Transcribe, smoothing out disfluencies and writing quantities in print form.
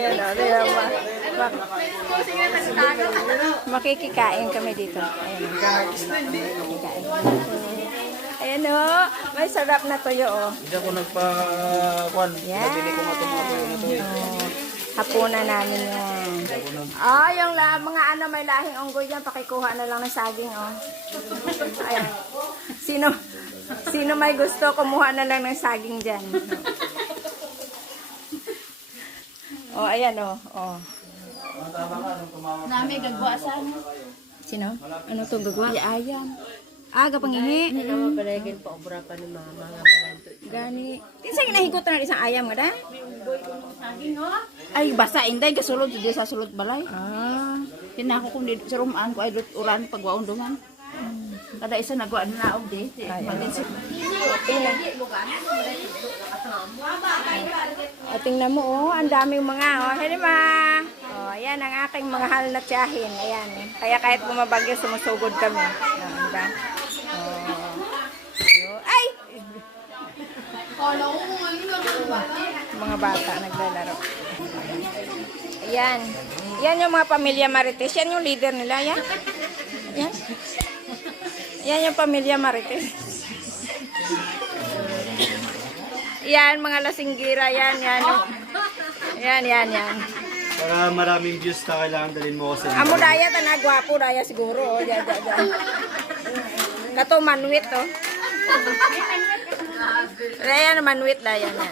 Ayan o, makikikain kami dito. Ayan o. Ayan o, may sarap na tuyo o. Hindi ako nagpa-kwan. Napili ko nga itong mga tuyo na to eh. Hapunan namin yan. Yung mga may lahing unggoy dyan, pakikuha na lang ng saging o. Ayan. Sino may gusto, kumuha na lang ng saging dyan. Ayan o. Nami gagwasan. Sino? Ano to gagawa? Ayan. Gapangihi. Ano balagin pa obra pa ni mama nga balanto. Gani. Tinsa ginahigot na isang ayam nga da? Saging no? Ay, basa inday kasulod di sa sulod balay. Tinako kung di sa rumaan ko ay uran pagwaon dungan. Kada isa nagwa na naog di. Tingnan mo ang daming mga Helima. Ayan ang aking mga hal na tiyahin. Ayan. Kaya kahit bumabagyo sumusugod kami. Ay! Mga bata naglalaro. Ayan. Yan yung mga pamilya Marites. Yan yung leader nila. Yan. Yan. Yan yung pamilya Marites. Yan, mga lasinggira. Yan. Yan. Para maraming views na kailangan dalhin mo kasi. Amo daya tanagwapo daya siguro. Daya. Kato manwit to. Daya na manwit daya na.